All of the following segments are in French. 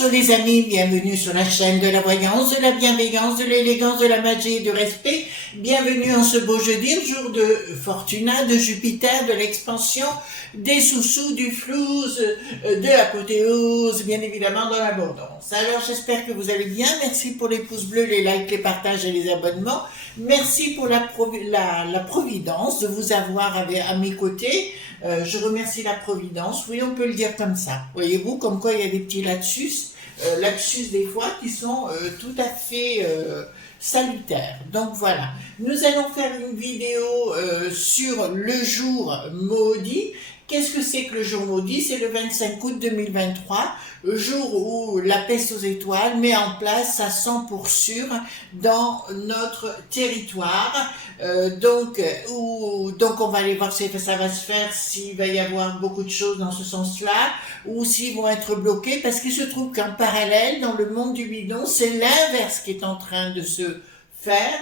Bonjour les amis, bienvenue sur la chaîne de la voyance, de la bienveillance, de l'élégance, de la magie et du respect. Bienvenue en ce beau jeudi, le jour de Fortuna, de Jupiter, de l'expansion, des sous-sous, du flouze, de l'apothéose, bien évidemment dans l'abondance. Alors j'espère que vous allez bien, merci pour les pouces bleus, les likes, les partages et les abonnements. Merci pour la providence de vous avoir à mes côtés. Je remercie la Providence, oui on peut le dire comme ça, voyez-vous, comme quoi il y a des petits lapsus des fois qui sont tout à fait salutaires. Donc voilà, nous allons faire une vidéo sur le jour maudit. Qu'est-ce que c'est que le jour maudit? C'est le 25 août 2023, jour où la peste aux étoiles met en place sa 100% sûr dans notre territoire. Donc on va aller voir si ça va se faire, s'il va y avoir beaucoup de choses dans ce sens-là, ou s'ils vont être bloqués, parce qu'il se trouve qu'en parallèle, dans le monde du bidon, c'est l'inverse qui est en train de se faire.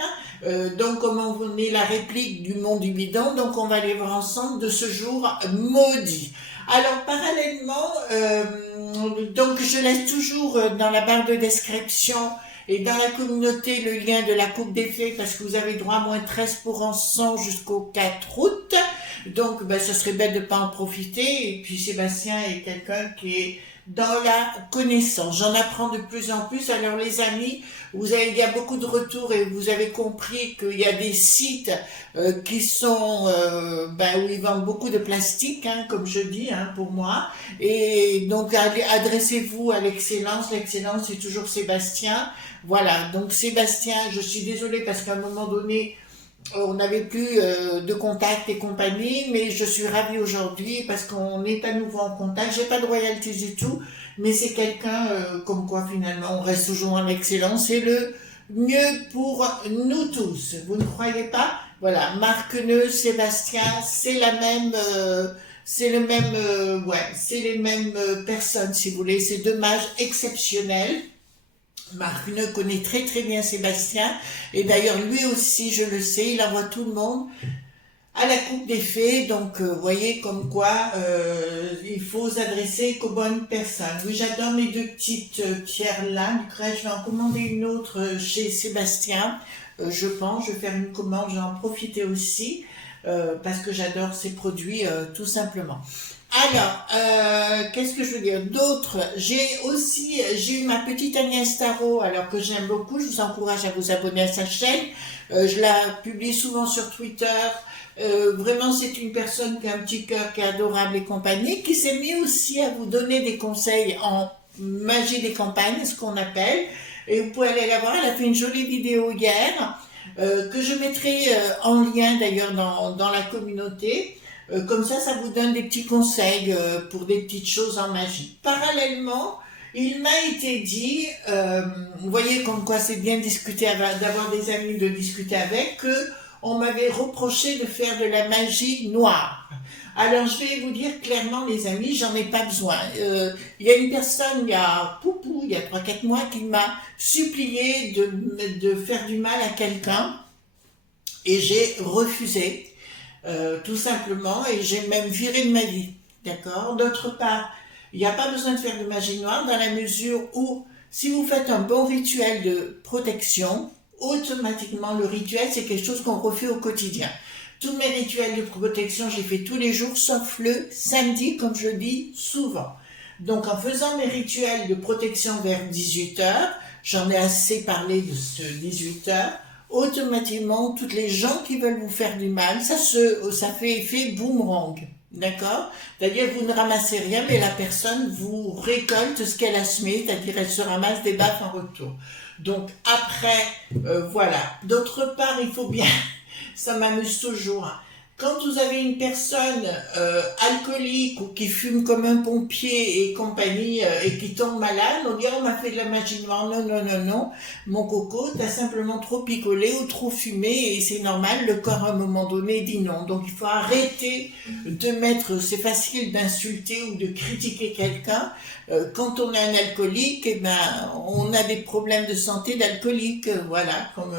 Donc comme on est la réplique du monde du bidon, donc on va aller voir ensemble de ce jour maudit. Alors parallèlement, donc je laisse toujours dans la barre de description et dans la communauté le lien de la coupe des fées, parce que vous avez droit à moins 13% jusqu'au 4 août. Donc ce serait bête de ne pas en profiter. Et puis Sébastien est quelqu'un qui est dans la connaissance. J'en apprends de plus en plus. Alors les amis, il y a beaucoup de retours et vous avez compris qu'il y a des sites qui sont où ils vendent beaucoup de plastique, comme je dis, pour moi. Et donc adressez-vous à l'excellence. L'excellence, c'est toujours Sébastien. Voilà, donc Sébastien, je suis désolée parce qu'à un moment donné, on n'avait plus de contact et compagnie, mais je suis ravie aujourd'hui parce qu'on est à nouveau en contact. J'ai pas de royalties du tout, mais c'est quelqu'un comme quoi finalement on reste toujours en excellence. C'est le mieux pour nous tous. Vous ne croyez pas? Voilà, Marc Neu, Sébastien, c'est les mêmes personnes si vous voulez. C'est deux mages exceptionnels. Marc ne connaît très très bien Sébastien, et d'ailleurs lui aussi, je le sais, il envoie tout le monde à la coupe des fées. Donc voyez comme quoi il faut s'adresser qu'aux bonnes personnes. Oui, j'adore mes deux petites pierres là, du coup je vais en commander une autre chez Sébastien, je vais faire une commande, je vais en profiter aussi, parce que j'adore ces produits tout simplement. Alors, qu'est-ce que je veux dire d'autre? J'ai eu ma petite Agnès Tarot, alors que j'aime beaucoup. Je vous encourage à vous abonner à sa chaîne. Je la publie souvent sur Twitter. Vraiment, c'est une personne qui a un petit cœur, qui est adorable et compagnie, qui s'est mis aussi à vous donner des conseils en magie des campagnes, ce qu'on appelle. Et vous pouvez aller la voir. Elle a fait une jolie vidéo hier, que je mettrai en lien d'ailleurs dans la communauté. Comme ça vous donne des petits conseils pour des petites choses en magie. Parallèlement, il m'a été dit, vous voyez comme quoi c'est bien discuter, d'avoir des amis, de discuter avec, que on m'avait reproché de faire de la magie noire. Alors je vais vous dire clairement les amis, j'en ai pas besoin. Il y a une personne, il y a 3-4 mois, qui m'a supplié de faire du mal à quelqu'un, et j'ai refusé. Tout simplement, et j'ai même viré de ma vie, d'accord? D'autre part, il n'y a pas besoin de faire de magie noire dans la mesure où, si vous faites un bon rituel de protection, automatiquement, le rituel, c'est quelque chose qu'on refait au quotidien. Tous mes rituels de protection, je les fais tous les jours, sauf le samedi, comme je dis souvent. Donc, en faisant mes rituels de protection vers 18h, j'en ai assez parlé de ce 18h, automatiquement, toutes les gens qui veulent vous faire du mal, ça fait effet boomerang, d'accord? C'est-à-dire, vous ne ramassez rien, mais la personne vous récolte ce qu'elle a semé, c'est-à-dire, elle se ramasse des baffes en retour. Donc, après, voilà. D'autre part, il faut bien, ça m'amuse toujours, quand vous avez une personne alcoolique ou qui fume comme un pompier et compagnie et qui tombe malade, on dit on m'a fait de la magie noire. Non, non, non, non, mon coco, t'as simplement trop picolé ou trop fumé et c'est normal, le corps à un moment donné dit non. Donc il faut arrêter de mettre, c'est facile d'insulter ou de critiquer quelqu'un. Quand on est un alcoolique, on a des problèmes de santé d'alcoolique, voilà, comme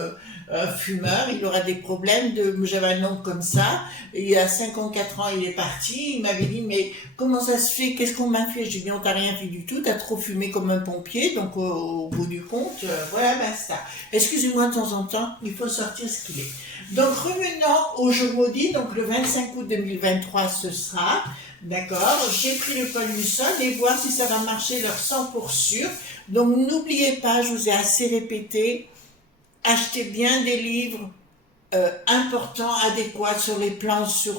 fumeur, il aura des problèmes j'avais un oncle comme ça, il y a 54 ans, il est parti, il m'avait dit, mais comment ça se fait, qu'est-ce qu'on m'a fait? Je lui ai dit, on t'a rien fait du tout, t'as trop fumé comme un pompier, donc au bout du compte, voilà, basta. Excusez-moi de temps en temps, il faut sortir ce qu'il est. Donc revenons au jour maudit, donc le 25 août 2023 ce sera, d'accord, j'ai pris le Paul-Musson et voir si ça va marcher leur 100 pour sûr. Donc n'oubliez pas, je vous ai assez répété, achetez bien des livres importants, adéquats sur les plans, sur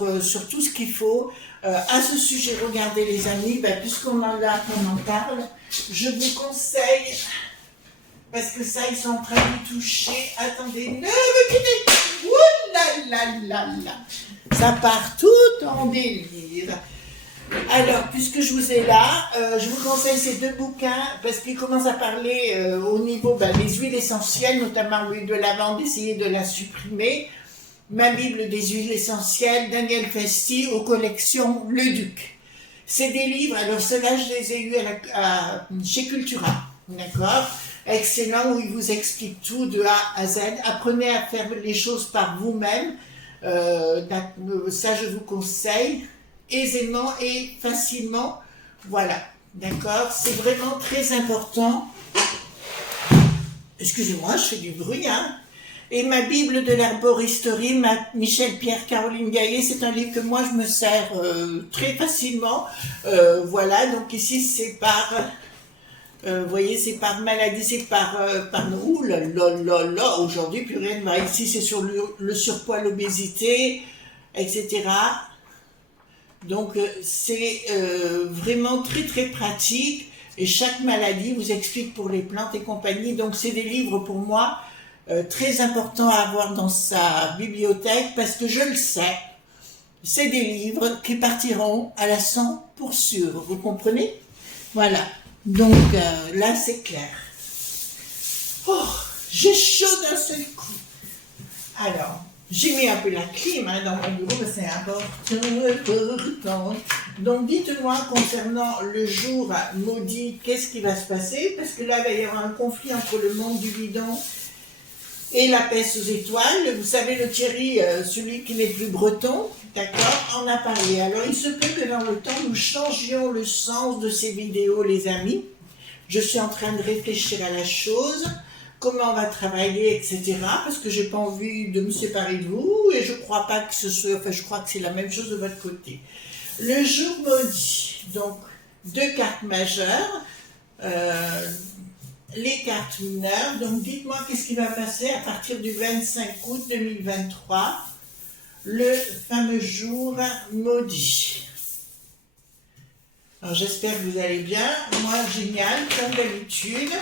tout ce qu'il faut. À ce sujet, regardez les amis, puisqu'on en a, qu'on en parle, je vous conseille, parce que ça, ils sont en train de toucher. Attendez, ne me quittez. Ouh là là là là. Ça part tout en délire. Alors, puisque je vous ai là, je vous conseille ces deux bouquins, parce qu'ils commencent à parler au niveau des huiles essentielles, notamment l'huile de lavande, essayez de la supprimer. Ma Bible des huiles essentielles, Daniel Festi, aux collections Le Duc. C'est des livres, alors ceux-là, je les ai eus chez Cultura, d'accord? Excellent, où il vous explique tout de A à Z. Apprenez à faire les choses par vous-même. Ça, je vous conseille aisément et facilement. Voilà, d'accord? C'est vraiment très important. Excusez-moi, je fais du bruit, hein? Et ma Bible de l'herboristerie, Michel Pierre Caroline Gaillet, c'est un livre que moi je me sers très facilement. Voilà, donc ici c'est par... vous voyez, c'est par maladie, c'est par ouh là là là là, aujourd'hui plus rien ne va. Ici c'est sur le surpoids, l'obésité, etc. Donc c'est vraiment très très pratique et chaque maladie vous explique pour les plantes et compagnie. Donc c'est des livres pour moi très importants à avoir dans sa bibliothèque parce que je le sais, c'est des livres qui partiront à la 100 pour sûr, vous comprenez? Voilà. Donc là, c'est clair. Oh, j'ai chaud d'un seul coup. Alors, j'ai mis un peu la clim dans mon bureau, mais c'est important. Donc, dites-moi concernant le jour maudit, qu'est-ce qui va se passer? Parce que là, il va y avoir un conflit entre le monde du bidon et la peste aux étoiles. Vous savez, le Thierry, celui qui n'est plus breton, d'accord, en a parlé. Alors, il se peut que dans le temps, nous changions le sens de ces vidéos, les amis. Je suis en train de réfléchir à la chose, comment on va travailler, etc. Parce que j'ai pas envie de me séparer de vous et je crois pas que ce soit... Enfin, je crois que c'est la même chose de votre côté. Le jour maudit, donc, deux cartes majeures. Les cartes mineures, donc dites-moi qu'est-ce qui va passer à partir du 25 août 2023, le fameux jour maudit. Alors j'espère que vous allez bien, moi génial, comme d'habitude.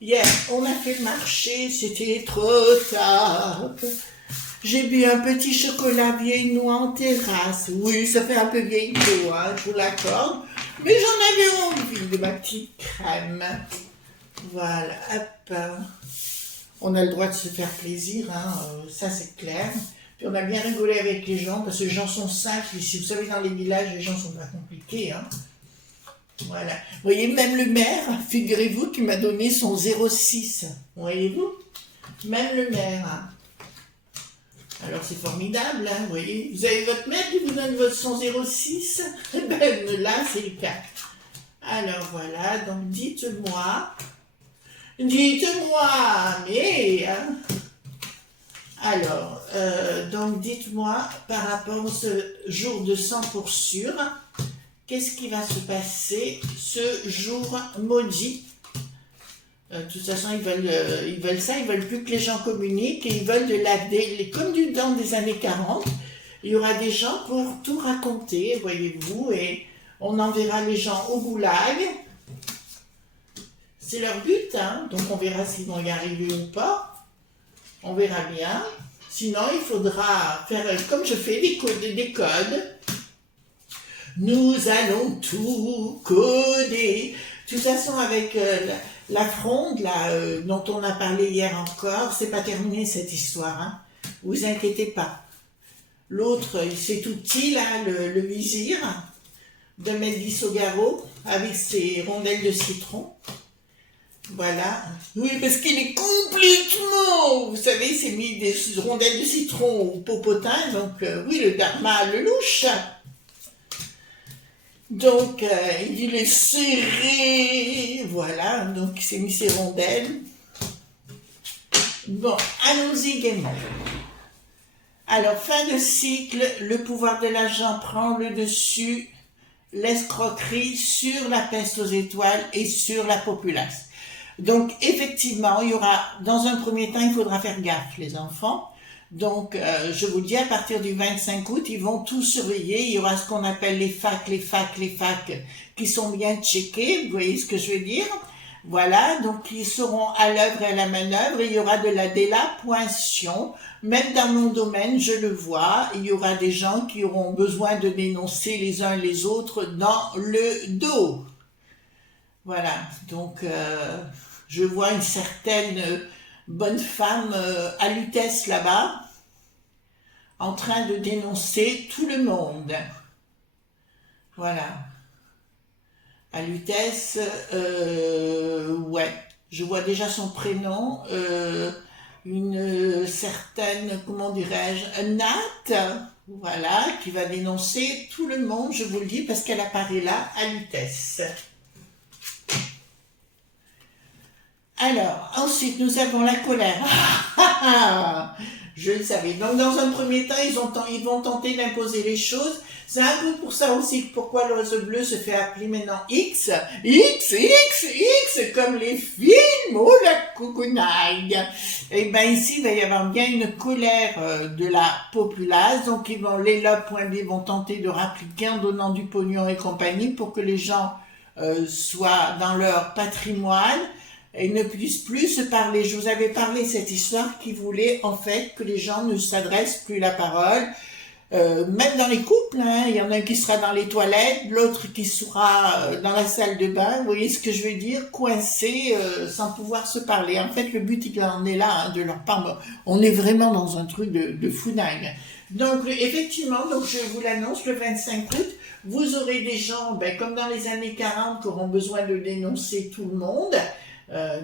Hier, on a fait le marché, c'était trop tard. J'ai bu un petit chocolat vieille noix en terrasse. Oui, ça fait un peu vieille peau, hein, je vous l'accorde, mais j'en avais envie de ma petite crème. Voilà, hop. On a le droit de se faire plaisir, hein, ça c'est clair. Puis on a bien rigolé avec les gens, parce que les gens sont simples ici. Vous savez, dans les villages, les gens sont pas compliqués. Hein. Voilà. Vous voyez, même le maire, figurez-vous, qui m'a donné son 06. Voyez-vous? Même le maire. Hein. Alors c'est formidable, hein, vous voyez. Vous avez votre maire qui vous donne son 06. Ben là, c'est le cas. Alors voilà, donc dites-moi, mais... Hein. Alors, donc dites-moi, par rapport à ce jour de 100 pour sûr, qu'est-ce qui va se passer ce jour maudit? De toute façon, ils veulent ça, ils veulent plus que les gens communiquent, et ils veulent comme dans des années 40, il y aura des gens pour tout raconter, voyez-vous, et on enverra les gens au goulag. C'est leur but, hein, donc on verra s'ils vont y arriver ou pas. On verra bien. Sinon, il faudra faire, comme je fais, des codes. Nous allons tout coder. De toute façon, avec la fronde, là, dont on a parlé hier encore, c'est pas terminé cette histoire. Hein. Vous inquiétez pas. L'autre, c'est tout petit, là, le vizir, de mettre 10 au garrot, avec ses rondelles de citron. Voilà. Oui, parce qu'il est complètement, vous savez, il s'est mis des rondelles de citron au popotin, donc oui, le dharma le louche. Donc, il est serré, voilà, donc il s'est mis ses rondelles. Bon, allons-y gaiement. Alors, fin de cycle, le pouvoir de l'argent prend le dessus, l'escroquerie sur la peste aux étoiles et sur la populace. Donc, effectivement, il y aura, dans un premier temps, il faudra faire gaffe, les enfants. Donc, je vous dis, à partir du 25 août, ils vont tout surveiller. Il y aura ce qu'on appelle les facs, qui sont bien checkés. Vous voyez ce que je veux dire? Voilà, donc ils seront à l'œuvre et à la manœuvre. Et il y aura de la délapointion. Même dans mon domaine, je le vois, il y aura des gens qui auront besoin de dénoncer les uns les autres dans le dos. Voilà, donc je vois une certaine bonne femme à Lutèce là-bas, en train de dénoncer tout le monde. Voilà, à Lutèce, ouais, je vois déjà son prénom, une certaine, comment dirais-je, Nat, voilà, qui va dénoncer tout le monde, je vous le dis, parce qu'elle apparaît là, à Lutèce. Alors, ensuite, nous avons la colère. Je le savais. Donc, dans un premier temps, ils vont tenter d'imposer les choses. C'est un peu pour ça aussi pourquoi l'oiseau bleu se fait appeler maintenant X. X, X, X, comme les films. Oh la coucounaille. Et bien ici, il va y avoir bien une colère de la populace. Donc, les lobes pointés vont tenter de rappliquer en donnant du pognon et compagnie pour que les gens soient dans leur patrimoine et ne puissent plus se parler. Je vous avais parlé de cette histoire qui voulait en fait que les gens ne s'adressent plus la parole, même dans les couples, hein. Il y en a un qui sera dans les toilettes, l'autre qui sera dans la salle de bain, vous voyez ce que je veux dire, coincés, sans pouvoir se parler. En fait, le but il en est là, hein, de leur part. On est vraiment dans un truc de founaille. Donc effectivement, donc je vous l'annonce, le 25 août, vous aurez des gens, comme dans les années 40, qui auront besoin de dénoncer tout le monde,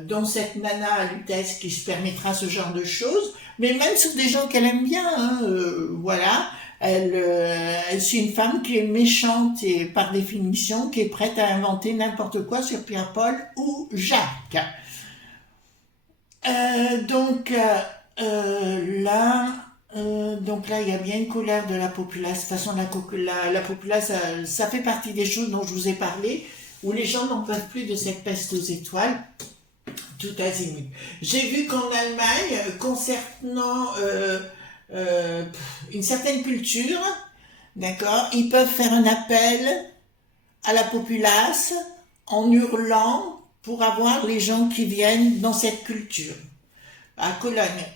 dont cette nana à Lutèce qui se permettra ce genre de choses, mais même sur des gens qu'elle aime bien, hein, voilà. C'est une femme qui est méchante et par définition qui est prête à inventer n'importe quoi sur Pierre-Paul ou Jacques. Donc là, il y a bien une colère de la populace. De toute façon, la populace, ça fait partie des choses dont je vous ai parlé, où les gens n'en peuvent plus de cette peste aux étoiles, tout azimut. J'ai vu qu'en Allemagne, concernant une certaine culture, d'accord, ils peuvent faire un appel à la populace en hurlant pour avoir les gens qui viennent dans cette culture. À Cologne,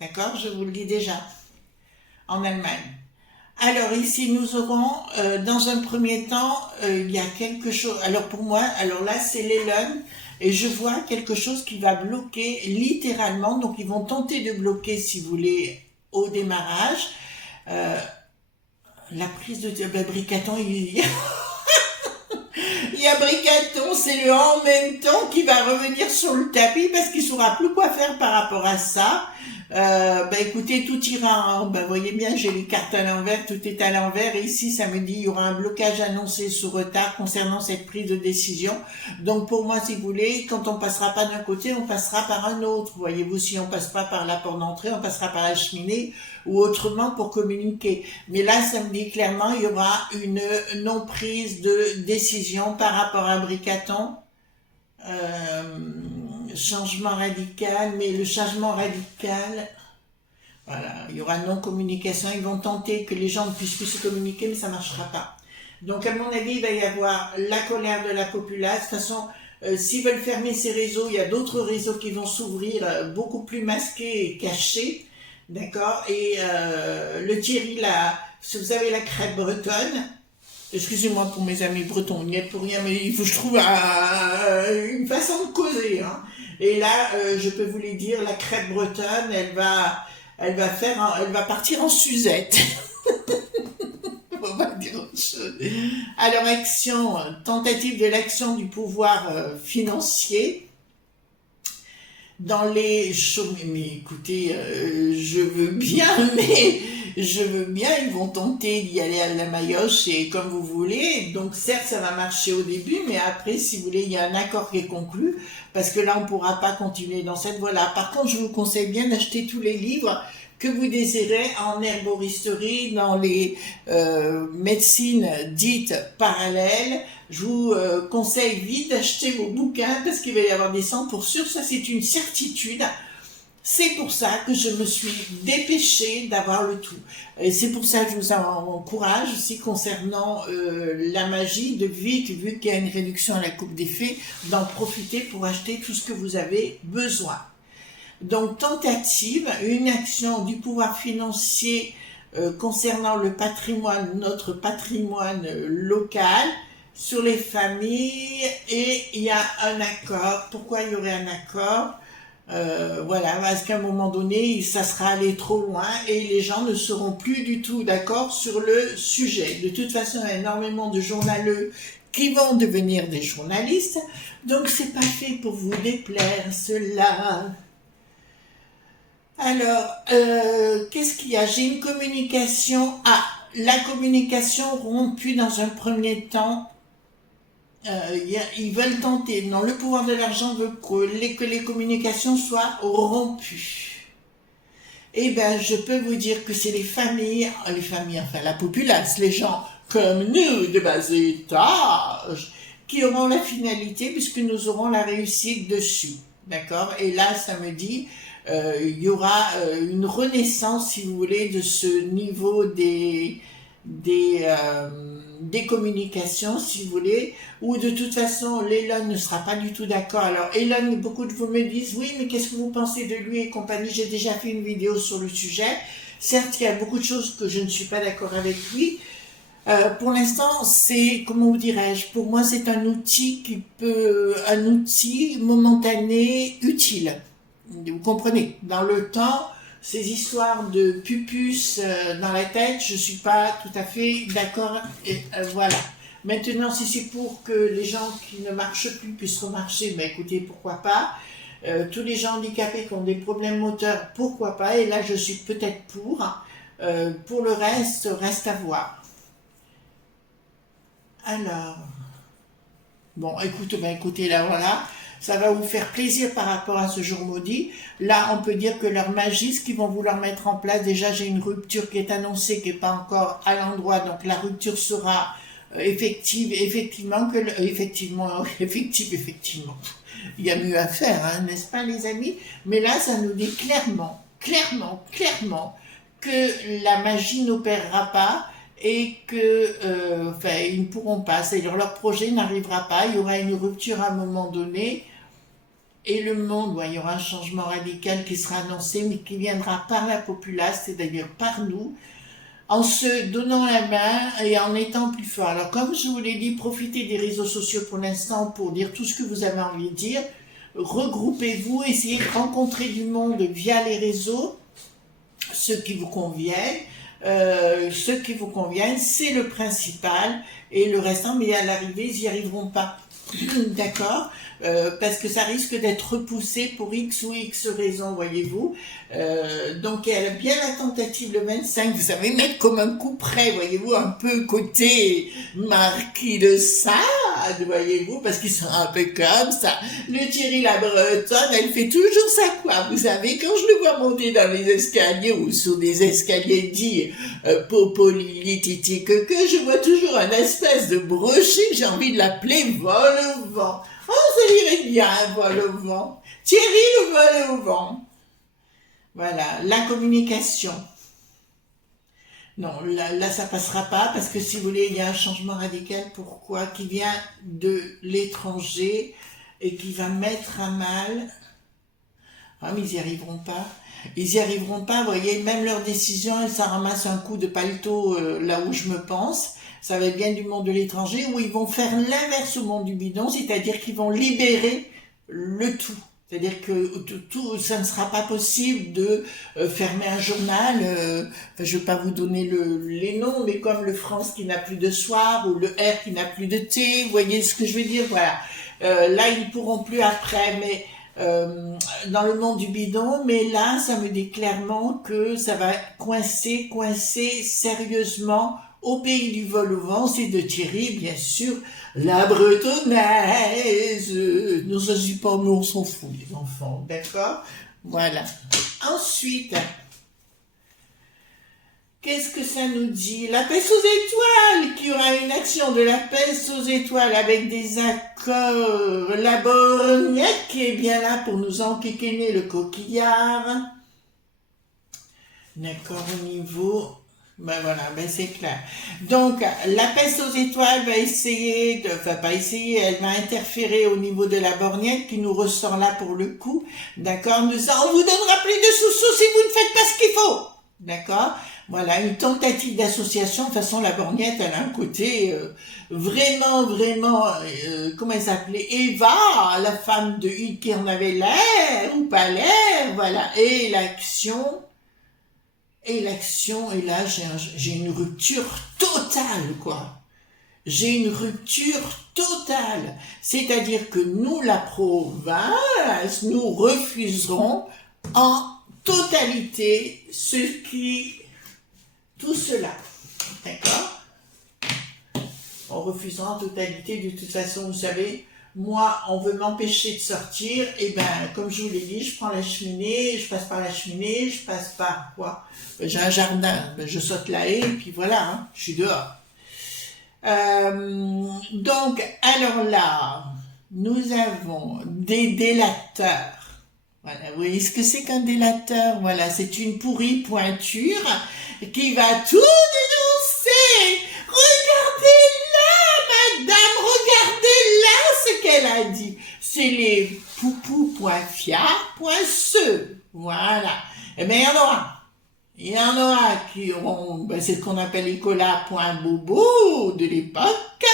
d'accord, je vous le dis déjà, en Allemagne. Alors ici, nous aurons, dans un premier temps, il y a quelque chose, alors pour moi, alors là, c'est l'Elon, et je vois quelque chose qui va bloquer littéralement, donc ils vont tenter de bloquer, si vous voulez, au démarrage, la prise de Bricaton, il y a Bricaton, c'est le en même temps qui va revenir sur le tapis parce qu'il ne saura plus quoi faire par rapport à ça. Écoutez, tout ira, hein. Voyez bien, j'ai les cartes à l'envers, tout est à l'envers, et ici, ça me dit, il y aura un blocage annoncé sous retard concernant cette prise de décision. Donc, pour moi, si vous voulez, quand on passera pas d'un côté, on passera par un autre. Voyez-vous, si on passe pas par la porte d'entrée, on passera par la cheminée, ou autrement pour communiquer. Mais là, ça me dit clairement, il y aura une non-prise de décision par rapport à Bricaton. Changement radical, mais le changement radical, voilà, il y aura non-communication, ils vont tenter que les gens ne puissent plus se communiquer, mais ça ne marchera pas. Donc à mon avis, il va y avoir la colère de la populace. De toute façon, s'ils veulent fermer ces réseaux, il y a d'autres réseaux qui vont s'ouvrir, beaucoup plus masqués et cachés, d'accord. Et le Thierry, là, si vous avez la crêpe bretonne, excusez-moi pour mes amis bretons, il n'y a pour rien, mais il faut que je trouve une façon de causer, hein. Et là, je peux vous les dire, la crêpe bretonne, elle va partir en Suzette. On va dire autre chose. Alors, tentative de l'action du pouvoir financier. dans les chômeurs. Mais écoutez, je veux bien, mais je veux bien, ils vont tenter d'y aller à la Mayotte et comme vous voulez. Donc certes, ça va marcher au début, mais après, si vous voulez, il y a un accord qui est conclu, parce que là, on ne pourra pas continuer dans cette voie-là. Par contre, je vous conseille bien d'acheter tous les livres que vous désirez en herboristerie, dans les médecines dites parallèles. Je vous conseille vite d'acheter vos bouquins parce qu'il va y avoir des cendres pour sûr, ça c'est une certitude. C'est pour ça que je me suis dépêchée d'avoir le tout. Et c'est pour ça que je vous encourage aussi concernant la magie, de vite, vu qu'il y a une réduction à la coupe des fées, d'en profiter pour acheter tout ce que vous avez besoin. Donc, tentative, une action du pouvoir financier concernant le patrimoine, notre patrimoine local, sur les familles, et il y a un accord. Pourquoi il y aurait un accord? Voilà, parce qu'à un moment donné, ça sera allé trop loin et les gens ne seront plus du tout d'accord sur le sujet. De toute façon, il y a énormément de journaleux qui vont devenir des journalistes, donc c'est pas fait pour vous déplaire, cela. Alors, qu'est-ce qu'il y a? J'ai une communication. Ah, la communication rompue dans un premier temps. Ils veulent tenter. Non, le pouvoir de l'argent veut que les communications soient rompues. Eh bien, je peux vous dire que c'est les familles, enfin la populace, les gens comme nous, de bas étage, qui auront la finalité puisque nous aurons la réussite dessus. D'accord? Et là, ça me dit... il y aura une renaissance, si vous voulez, de ce niveau des communications, si vous voulez, où de toute façon, Elon ne sera pas du tout d'accord. Alors, Elon, beaucoup de vous me disent, oui, mais qu'est-ce que vous pensez de lui et compagnie? J'ai déjà fait une vidéo sur le sujet. Certes, il y a beaucoup de choses que je ne suis pas d'accord avec lui. Pour l'instant, c'est, comment vous dirais-je, pour moi, c'est un outil un outil momentané utile. Vous comprenez, dans le temps, ces histoires de pupus dans la tête, je suis pas tout à fait d'accord. Voilà. Maintenant, si c'est pour que les gens qui ne marchent plus puissent remarcher, ben écoutez, pourquoi pas. Tous les gens handicapés qui ont des problèmes moteurs, pourquoi pas. Et là, je suis peut-être pour. Pour le reste à voir. Alors, bon, écoutez, là, voilà. Ça va vous faire plaisir par rapport à ce jour maudit. Là, on peut dire que leur magie, ce qu'ils vont vouloir mettre en place, déjà j'ai une rupture qui est annoncée, qui n'est pas encore à l'endroit, donc la rupture sera effective. Il y a mieux à faire, hein, n'est-ce pas les amis? Mais là, ça nous dit clairement que la magie n'opérera pas et que, ils ne pourront pas, c'est-à-dire leur projet n'arrivera pas, il y aura une rupture à un moment donné, et le monde, il y aura un changement radical qui sera annoncé, mais qui viendra par la populace, c'est-à-dire par nous, en se donnant la main et en étant plus fort. Alors, comme je vous l'ai dit, profitez des réseaux sociaux pour l'instant pour dire tout ce que vous avez envie de dire, regroupez-vous, essayez de rencontrer du monde via les réseaux, ceux qui vous conviennent, c'est le principal, et le restant, mais à l'arrivée, ils n'y arriveront pas. D'accord, parce que ça risque d'être repoussé pour X ou X raisons, voyez-vous. Donc, elle a bien la tentative le 25, vous savez, mettre comme un coup près, voyez-vous, un peu côté Marquis de Sade, voyez-vous, parce qu'ils sont un peu comme ça. Le Thierry la Bretonne, elle fait toujours ça, quoi. Vous savez, quand je le vois monter dans les escaliers ou sur des escaliers dits Popolili, Titi, que je vois toujours un espèce de brochet, j'ai envie de l'appeler vol au vent. Oh, ça irait bien, vol au vent. Thierry, le vol au vent. Voilà, la communication. Non, là, ça passera pas, parce que si vous voulez, il y a un changement radical, pourquoi? Qui vient de l'étranger et qui va mettre à mal. Ah, mais ils n'y arriveront pas. Ils n'y arriveront pas, vous voyez, même leur décision, ça ramasse un coup de paletot là où je me pense. Ça va être bien du monde de l'étranger, où ils vont faire l'inverse au monde du bidon, c'est-à-dire qu'ils vont libérer le tout. C'est-à-dire que ça ne sera pas possible de fermer un journal, je ne vais pas vous donner les noms, mais comme le France qui n'a plus de soir, ou le R qui n'a plus de T, vous voyez ce que je veux dire, voilà. Là, ils ne pourront plus après, mais dans le monde du bidon, mais là, ça me dit clairement que ça va coincer sérieusement au pays du vol au vent. C'est de Thierry, bien sûr, la bretonnaise. Ne s'agit pas, mais on s'en fout, les enfants, d'accord? Voilà. Ensuite, qu'est-ce que ça nous dit? La peste aux étoiles, qui aura une action de la peste aux étoiles avec des accords. La borgnette qui est bien là pour nous enquiquiner le coquillard. D'accord, au niveau... Ben voilà, ben c'est clair. Donc, la peste aux étoiles va essayer de... Enfin, pas essayer, elle va interférer au niveau de la borgnette qui nous ressort là pour le coup. D'accord? On vous donnera plus de sous-sous si vous ne faites pas ce qu'il faut. D'accord? Voilà, une tentative d'association. De toute façon, la borgnette, elle a un côté vraiment, comment elle s'appelait? Eva, la femme de Hugues qui en avait l'air, ou pas l'air, voilà. Et l'action, et là, j'ai une rupture totale, quoi. J'ai une rupture totale. C'est-à-dire que nous, la province, nous refuserons en totalité tout cela. D'accord? On refusera en totalité. De toute façon, vous savez, moi, on veut m'empêcher de sortir. Et ben, comme je vous l'ai dit, je prends la cheminée, je passe par la cheminée, je passe par quoi? J'ai un jardin, ben, je saute la haie, et puis voilà, hein, je suis dehors. Donc, alors là, nous avons des délateurs. Voilà, vous voyez ce que c'est qu'un délateur? Voilà, c'est une pourrie pointure qui va tout dénoncer. Regardez là, madame, regardez là ce qu'elle a dit. C'est les poupous.fia.ce. Voilà. Eh bien, il y en aura. Il y en aura qui auront, ben, c'est ce qu'on appelle les colas.bobo de l'époque.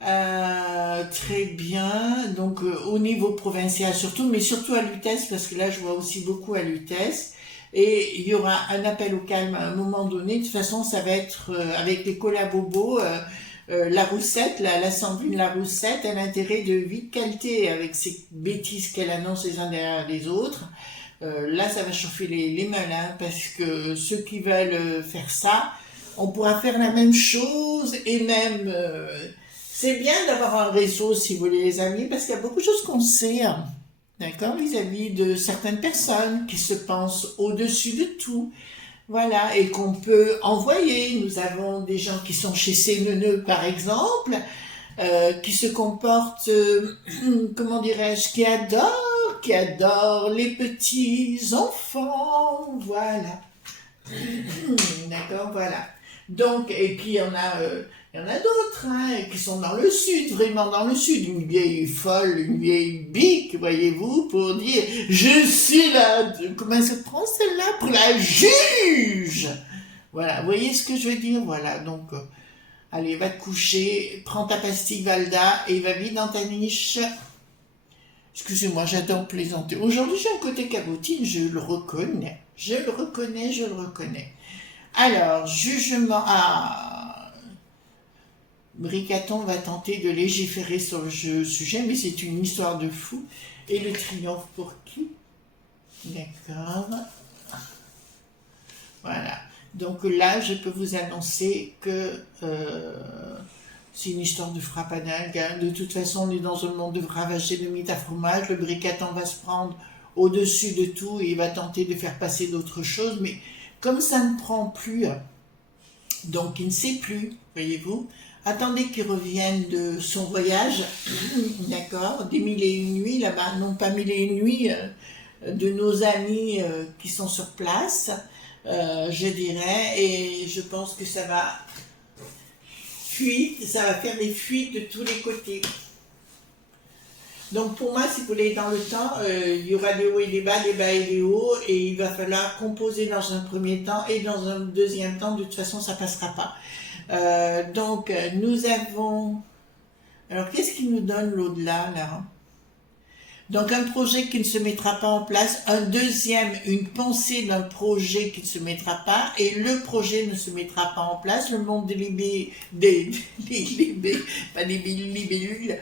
Très bien. Donc, au niveau provincial surtout, mais surtout à Lutèce, parce que là, je vois aussi beaucoup à Lutèce. Et il y aura un appel au calme à un moment donné. De toute façon, ça va être avec les colas bobo. La Roussette, la Sandrine La Roussette, a l'intérêt de vite qualité avec ces bêtises qu'elle annonce les uns derrière les autres. Là, ça va chauffer les malins parce que ceux qui veulent faire ça, on pourra faire la même chose et même... c'est bien d'avoir un réseau, si vous voulez, les amis, parce qu'il y a beaucoup de choses qu'on sait, hein, d'accord, vis-à-vis de certaines personnes qui se pensent au-dessus de tout. Voilà, et qu'on peut envoyer. Nous avons des gens qui sont chez CNN, par exemple, qui se comportent, comment dirais-je, qui adorent les petits enfants, voilà. D'accord, voilà. Donc, et puis il y en a d'autres, hein, qui sont dans le sud, vraiment dans le sud, une vieille folle, une vieille bique, voyez-vous, pour dire, je suis là, comment se prend celle-là, pour la juge. Voilà, vous voyez ce que je veux dire, voilà, donc, allez, va te coucher, prends ta pastille Valda, et va vite dans ta niche. Excusez-moi, j'adore plaisanter. Aujourd'hui, j'ai un côté cabotine, je le reconnais. Alors, jugement... Bricaton va tenter de légiférer sur le sujet, mais c'est une histoire de fou. Et le triomphe pour qui? D'accord. Voilà. Donc là, je peux vous annoncer que c'est une histoire de frappadingue. Hein. De toute façon, on est dans un monde de ravagé de mythes à fromage. Le Bricaton va se prendre au-dessus de tout et il va tenter de faire passer d'autres choses. Mais comme ça ne prend plus, donc il ne sait plus, voyez-vous. Attendez qu'il revienne de son voyage, d'accord, des 1001 nuits là-bas, non pas 1001 nuits, de nos amis qui sont sur place, je dirais, et je pense que ça va faire des fuites de tous les côtés. Donc pour moi, si vous voulez, dans le temps, il y aura des hauts et des bas et des hauts, et il va falloir composer dans un premier temps, et dans un deuxième temps, de toute façon, ça passera pas. Donc, nous avons... Alors, qu'est-ce qui nous donne l'au-delà, là? Donc un projet qui ne se mettra pas en place, un deuxième, une pensée d'un projet qui ne se mettra pas, et le projet ne se mettra pas en place. Le monde pas des libellules,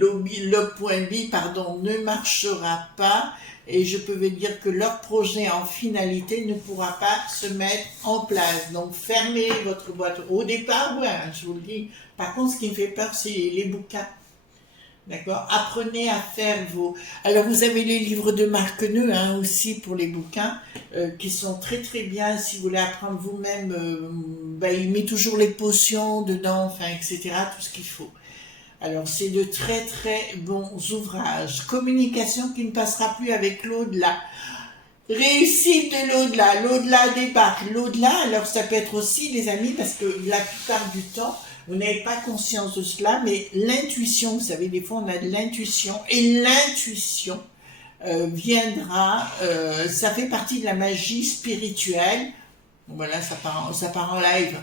le.b, pardon, ne marchera pas. Et je peux vous dire que leur projet en finalité ne pourra pas se mettre en place. Donc fermez votre boîte. Au départ, ouais, je vous le dis. Par contre, ce qui me fait peur, c'est les bouquins. D'accord? Apprenez à faire vos... Alors, vous avez les livres de Marc Queneux, hein, aussi, pour les bouquins, qui sont très très bien. Si vous voulez apprendre vous-même, il met toujours les potions dedans, enfin, etc., tout ce qu'il faut. Alors, c'est de très très bons ouvrages. Communication qui ne passera plus avec l'au-delà. Réussite de l'au-delà. L'au-delà débarque. L'au-delà, alors ça peut être aussi, les amis, parce que la plupart du temps, vous n'avez pas conscience de cela, mais l'intuition, vous savez, des fois on a de l'intuition, et l'intuition viendra, ça fait partie de la magie spirituelle. Bon, voilà, ça part en live.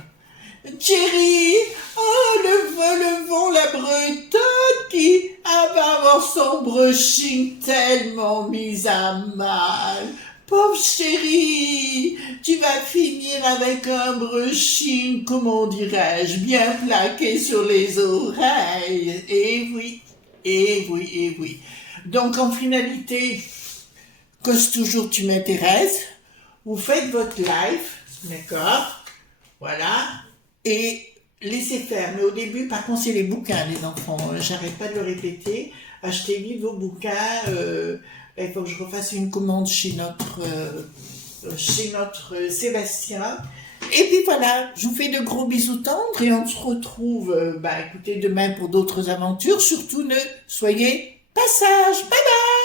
Thierry, oh le vent, la Bretonne qui va avoir son brushing tellement mis à mal. Pauvre chérie, tu vas finir avec un brushing, comment dirais-je, bien plaqué sur les oreilles. Et oui, et oui, et oui. Donc en finalité, cause toujours tu m'intéresses, vous faites votre live, d'accord, voilà, et laissez faire. Mais au début, par contre, c'est les bouquins, les enfants, j'arrête pas de le répéter, achetez vite vos bouquins, il faut que je refasse une commande chez notre Sébastien. Et puis voilà, je vous fais de gros bisous tendres et on se retrouve, écoutez, demain pour d'autres aventures. Surtout ne soyez pas sages. Bye bye!